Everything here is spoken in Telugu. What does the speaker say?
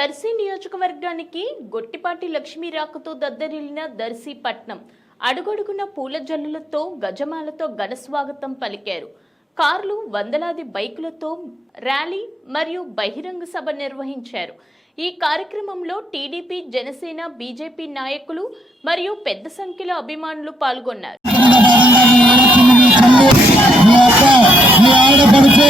దర్శి నియోజకవర్గానికి గొట్టిపాటి లక్ష్మీ రాకతో దద్దరిల్లిన దర్శి పట్నం. అడుగడుగున పూల జల్లులతో గజమాలతో ఘన స్వాగతం పలికారు. కార్లు వందలాది బైకులతో ర్యాలీ మరియు బహిరంగ సభ నిర్వహించారు. ఈ కార్యక్రమంలో టీడీపీ జనసేన బీజేపీ నాయకులు మరియు పెద్ద సంఖ్యలో అభిమానులు పాల్గొన్నారు. ఆడపడుతూ